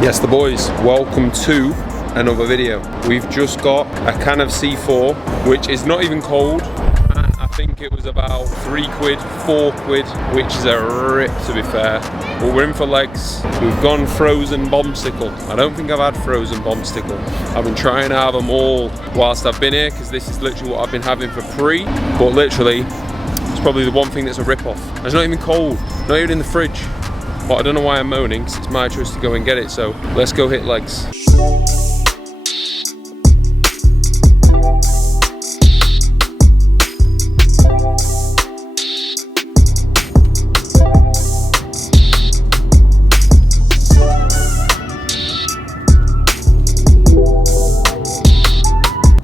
Yes, the boys, welcome to another video. We've just got a can of C4, which is not even cold, and I think it was about £3, £4, which is a rip to be fair. But we're in for legs. We've gone frozen bombstickle. I don't think I've had frozen bombstickle. I've been trying to have them all whilst I've been here, because this is literally what I've been having for pre, but literally, it's probably the one thing that's a rip-off. It's not even cold, not even in the fridge. But I don't know why I'm moaning, because it's my choice to go and get it, so let's go hit legs.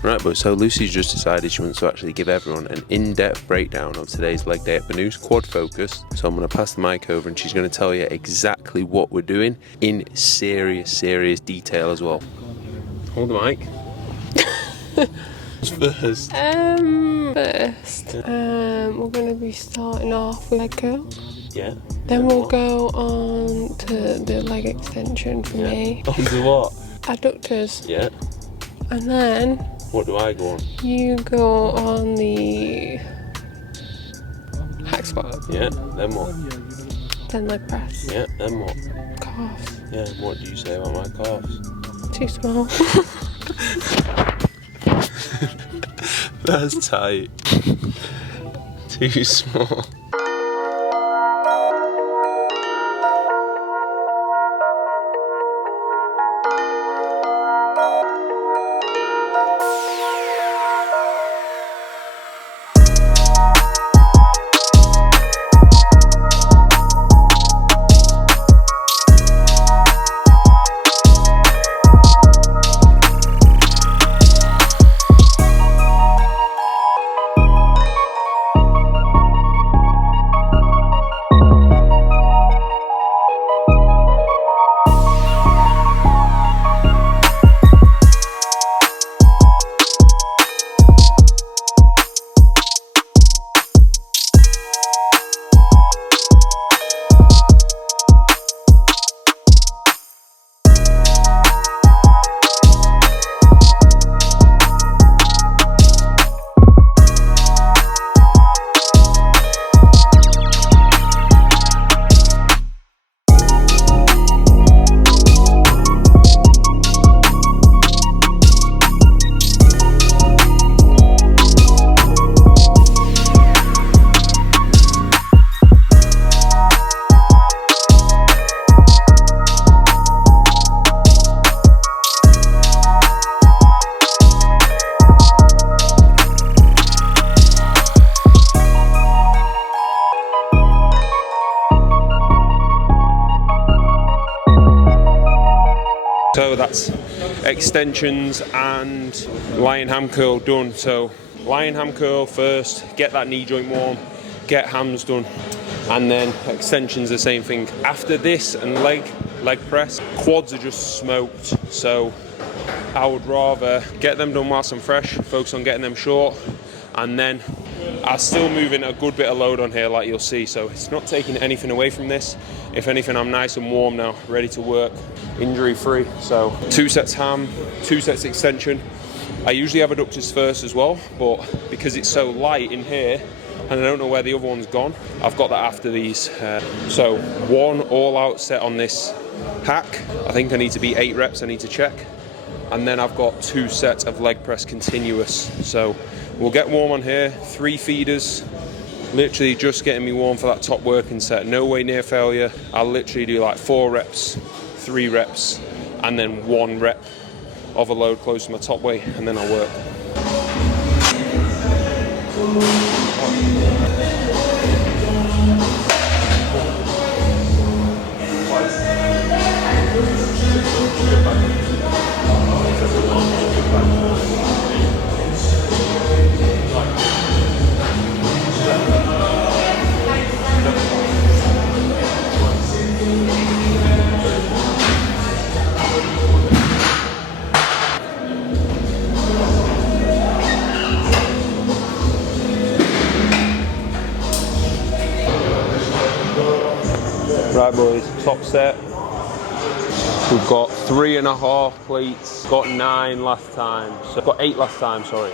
Right, but so Lucy's just decided she wants to actually give everyone an in-depth breakdown of today's leg day at Binous quad focus. So I'm going to pass the mic over and she's going to tell you exactly what we're doing in serious detail as well. Hold the mic. First. We're going to be starting off with leg curl. Yeah. Then we'll go on to the leg extension for me. On to what? Adductors. Yeah. And then... what do I go on? you go on the hack squat. Yeah, then what? Then leg press. Yeah, then what? Calves. Yeah, what do you say about my calves? Too small. That's tight. Too small. So that's extensions and lying ham curl done. So lying ham curl first, get that knee joint warm, get hams done, and then extensions the same thing. After this and leg press, quads are just smoked. So I would rather get them done whilst I'm fresh, focus on getting them short, and then I'm still moving a good bit of load on here like you'll see, so it's not taking anything away from this. If anything, I'm nice and warm now, ready to work, injury free. So 2 sets ham, 2 sets extension. I usually have adductors first as well, but because it's so light in here and I don't know where the other one's gone, I've got that after these. So 1 all out set on this hack. I think I need to be 8 reps, I need to check. And then I've got 2 sets of leg press continuous. So we'll get warm on here, 3 feeders, literally just getting me warm for that top working set. No way near failure. I'll literally do like 4 reps, 3 reps, and then 1 rep of a load close to my top weight, and then I'll work. Right boys, top set. We've got 3.5 plates, got 9 last time, so got 8 last time, sorry.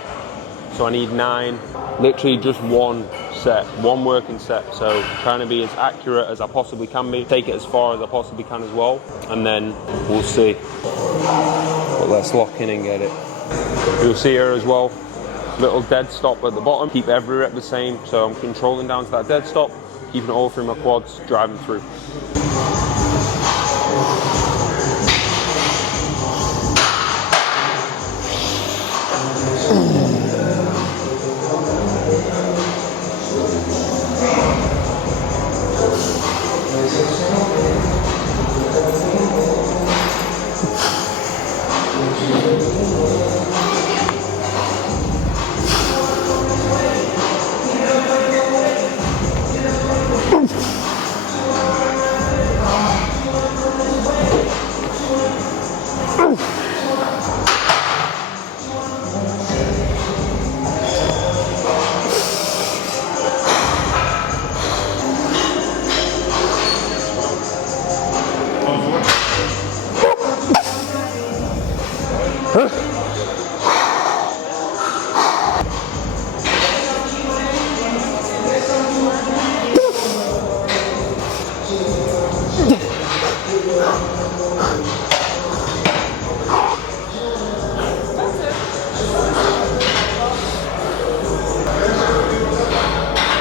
So I need 9, literally just one set, one working set. So trying to be as accurate as I possibly can be, take it as far as I possibly can as well, and then we'll see. But let's lock in and get it. You'll see here as well, little dead stop at the bottom, keep every rep the same. So I'm controlling down to that dead stop, keeping it all through my quads, driving through.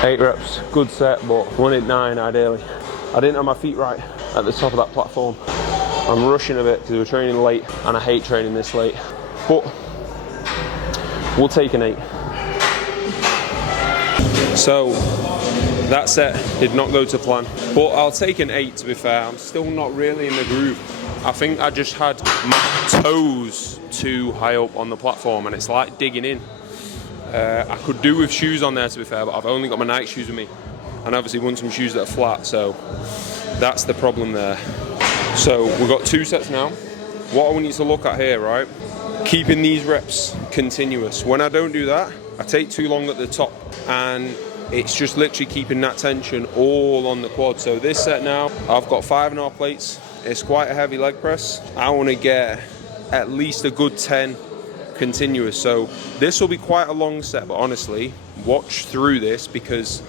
Eight reps, good set, but wanted 9 ideally. I didn't have my feet right at the top of that platform. I'm rushing a bit because we're training late and I hate training this late. But we'll take an 8. So that set did not go to plan, but I'll take an 8 to be fair. I'm still not really in the groove. I think I just had my toes too high up on the platform and it's like digging in. I could do with shoes on there to be fair, but I've only got my Nike shoes with me. And obviously want some shoes that are flat, so that's the problem there. So we've got 2 sets now. What I want you to look at here, right? Keeping these reps continuous. When I don't do that, I take too long at the top and it's just literally keeping that tension all on the quad. So this set now, I've got 5.5 plates. It's quite a heavy leg press. I want to get at least a good 10 continuous. So this will be quite a long set, but honestly, watch through this because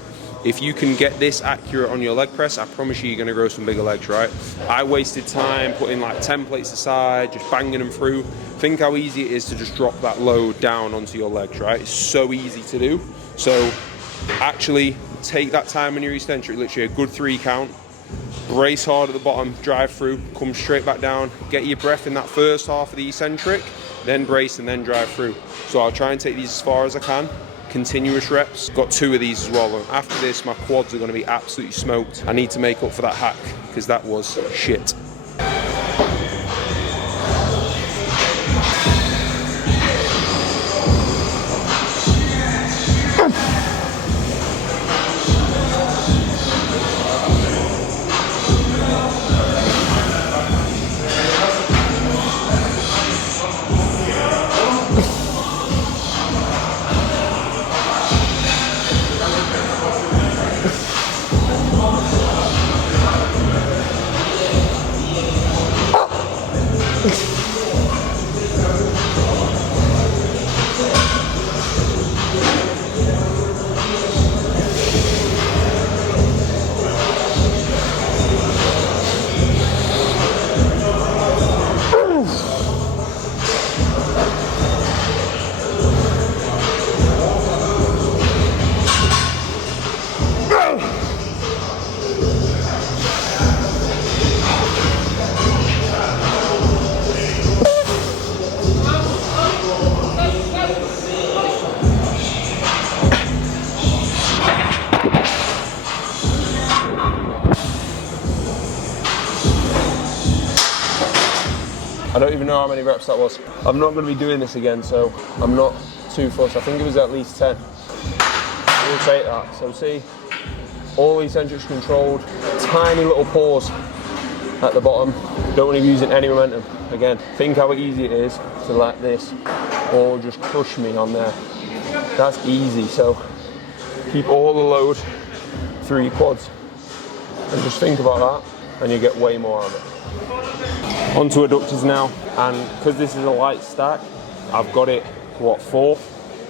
if you can get this accurate on your leg press, I promise you're gonna grow some bigger legs, right? I wasted time putting like 10 plates aside, just banging them through. Think how easy it is to just drop that load down onto your legs, right? It's so easy to do. So actually take that time in your eccentric, literally a good 3 count, brace hard at the bottom, drive through, come straight back down, get your breath in that first half of the eccentric, then brace and then drive through. So I'll try and take these as far as I can. Continuous reps. Got 2 of these as well. And after this, my quads are going to be absolutely smoked. I need to make up for that hack because that was shit. I don't even know how many reps that was. I'm not going to be doing this again, so I'm not too fussed. I think it was at least 10. We'll take that. So see, all eccentrics controlled, tiny little pause at the bottom. Don't want to be using any momentum. Again, think how easy it is to let this all just crush me on there. That's easy, so keep all the load through your quads. And just think about that, and you get way more out of it. Onto adductors now, and because this is a light stack, I've got it, what, 4?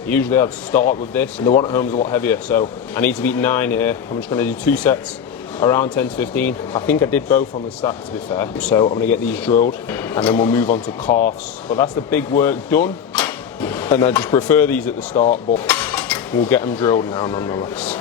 Usually I'd start with this, and the one at home is a lot heavier, so I need to beat 9 here. I'm just going to do 2 sets, around 10 to 15. I think I did both on the stack, to be fair. So I'm going to get these drilled, and then we'll move on to calves. But that's the big work done, and I just prefer these at the start, but we'll get them drilled now nonetheless.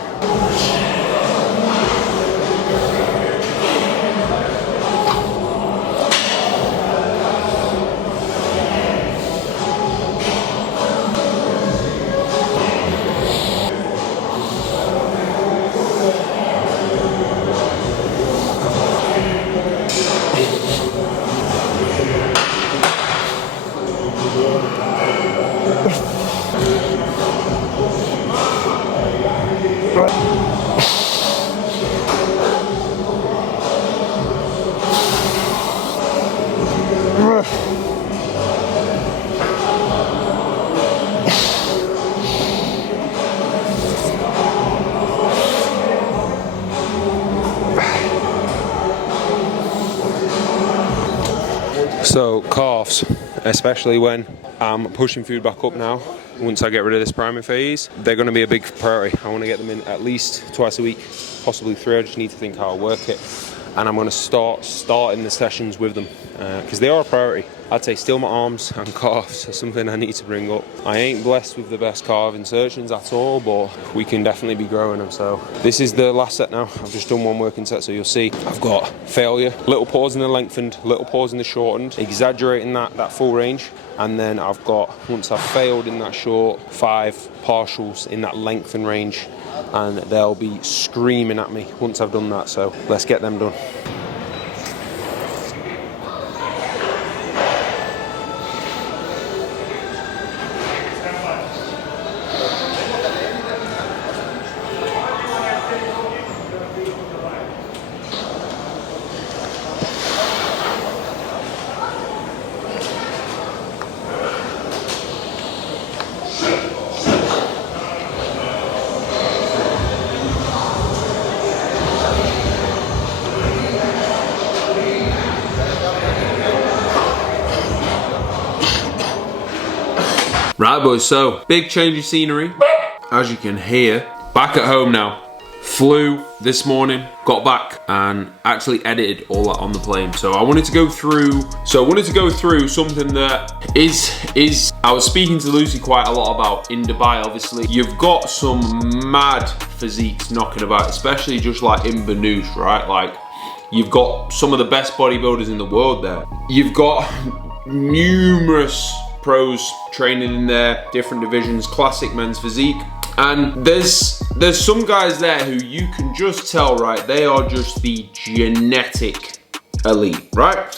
So calves, especially when I'm pushing food back up now, once I get rid of this priming phase, they're going to be a big priority. I want to get them in at least twice a week, possibly 3. I just need to think how I'll work it. And I'm going to starting the sessions with them because they are a priority. I'd say still my arms and calves are something I need to bring up. I ain't blessed with the best calf insertions at all, but we can definitely be growing them. So this is the last set now. I've just done one working set, so you'll see I've got failure, little pause in the lengthened, little pause in the shortened, exaggerating that full range. And then I've got, once I've failed in that short, 5 partials in that lengthened range, and they'll be screaming at me once I've done that. So let's get them done. Right boys, so big change of scenery, as you can hear. Back at home now. Flew this morning, got back and actually edited all that on the plane. So I wanted to go through something that is I was speaking to Lucy quite a lot about in Dubai. Obviously, you've got some mad physiques knocking about, especially just like in Binous, right? Like, you've got some of the best bodybuilders in the world there. You've got numerous pros training in there, different divisions, classic men's physique. And there's some guys there who you can just tell, right, they are just the genetic elite, right?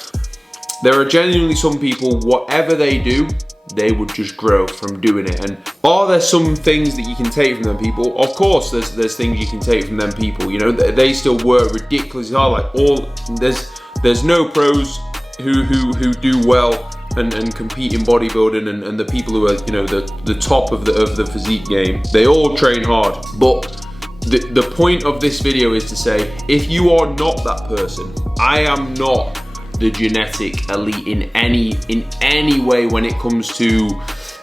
There are genuinely some people, whatever they do, they would just grow from doing it. And are there some things that you can take from them people? Of course, there's things you can take from them people. You know, they still work ridiculously hard. Like there's no pros who do well and compete in bodybuilding, and the people who are, you know, the top of the physique game, they all train hard. But the point of this video is to say, if you are not that person, I am not the genetic elite in any way when it comes to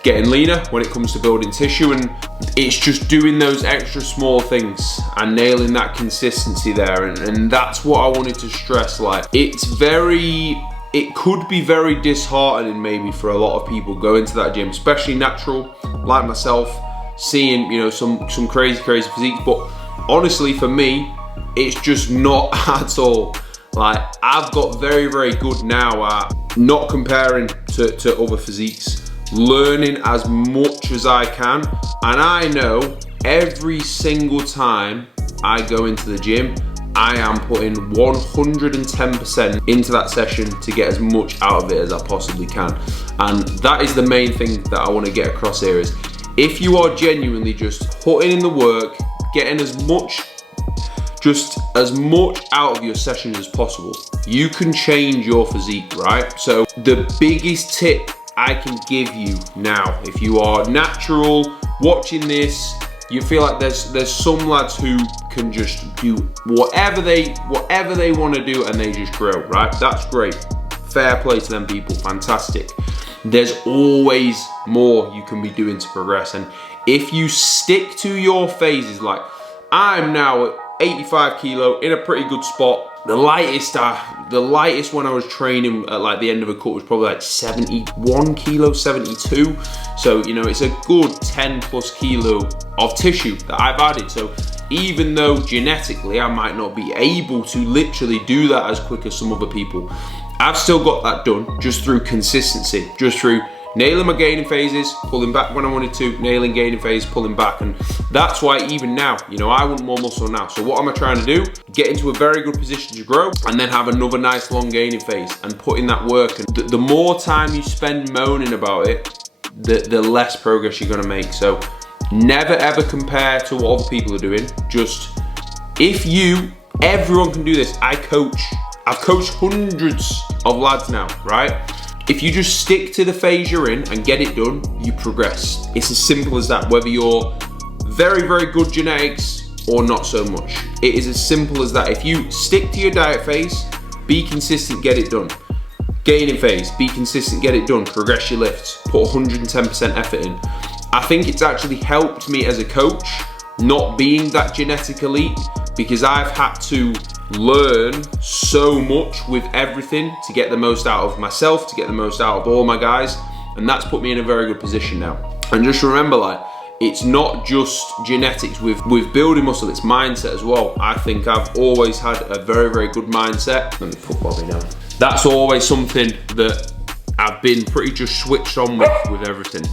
getting leaner, when it comes to building tissue, and it's just doing those extra small things and nailing that consistency there. And that's what I wanted to stress. Like, it could be very disheartening maybe for a lot of people going to that gym, especially natural like myself, seeing, you know, some crazy physiques. But honestly, for me, it's just not at all. Like, I've got very good now at not comparing to other physiques, learning as much as I can. And I know every single time I go into the gym, I am putting 110% into that session to get as much out of it as I possibly can. And that is the main thing that I want to get across here, is if you are genuinely just putting in the work, getting as much out of your sessions as possible, you can change your physique, right? So the biggest tip I can give you now, if you are natural, watching this, You feel like there's some lads who can just do whatever they want to do and they just grow, right? That's great. Fair play to them people, fantastic. There's always more you can be doing to progress, and if you stick to your phases, like I'm now at 85 kilo in a pretty good spot. The lightest when I was training at like the end of a cut was probably like 71 kilo, 72. So, you know, it's a good 10 plus kilo of tissue that I've added. So even though genetically I might not be able to literally do that as quick as some other people, I've still got that done just through consistency, just through nailing my gaining phases, pulling back when I wanted to, nailing gaining phase, pulling back. And that's why even now, you know, I want more muscle now. So what am I trying to do? Get into a very good position to grow and then have another nice long gaining phase and put in that work. And the more time you spend moaning about it, the less progress you're gonna make. So never ever compare to what other people are doing. Just, everyone can do this. I've coached hundreds of lads now, right? If you just stick to the phase you're in and get it done, you progress. It's as simple as that, whether you're very, very good genetics or not so much. It is as simple as that. If you stick to your diet phase, be consistent, get it done. Gaining phase, be consistent, get it done. Progress your lifts, put 110% effort in. I think it's actually helped me as a coach not being that genetic elite, because I've had to learn so much with everything to get the most out of myself, to get the most out of all my guys, and that's put me in a very good position now. And just remember, like, it's not just genetics with building muscle, it's mindset as well. I think I've always had a very, very good mindset. Let me put Bobby down. That's always something that I've been pretty just switched on with everything.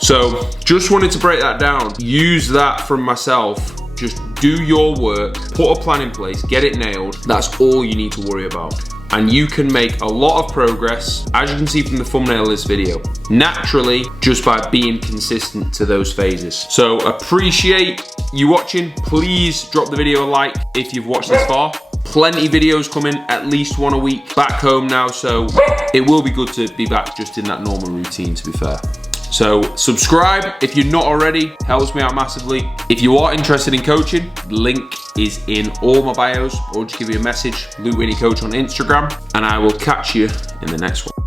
So just wanted to break that down, use that from myself. Just do your work, put a plan in place, get it nailed. That's all you need to worry about. And you can make a lot of progress, as you can see from the thumbnail of this video, naturally, just by being consistent to those phases. So appreciate you watching. Please drop the video a like if you've watched this far. Plenty videos coming, at least one a week. Back home now, so it will be good to be back just in that normal routine, to be fair. So subscribe if you're not already, helps me out massively. If you are interested in coaching, the link is in all my bios, or just give me a message, Lukewhitneycoach on Instagram, and I will catch you in the next one.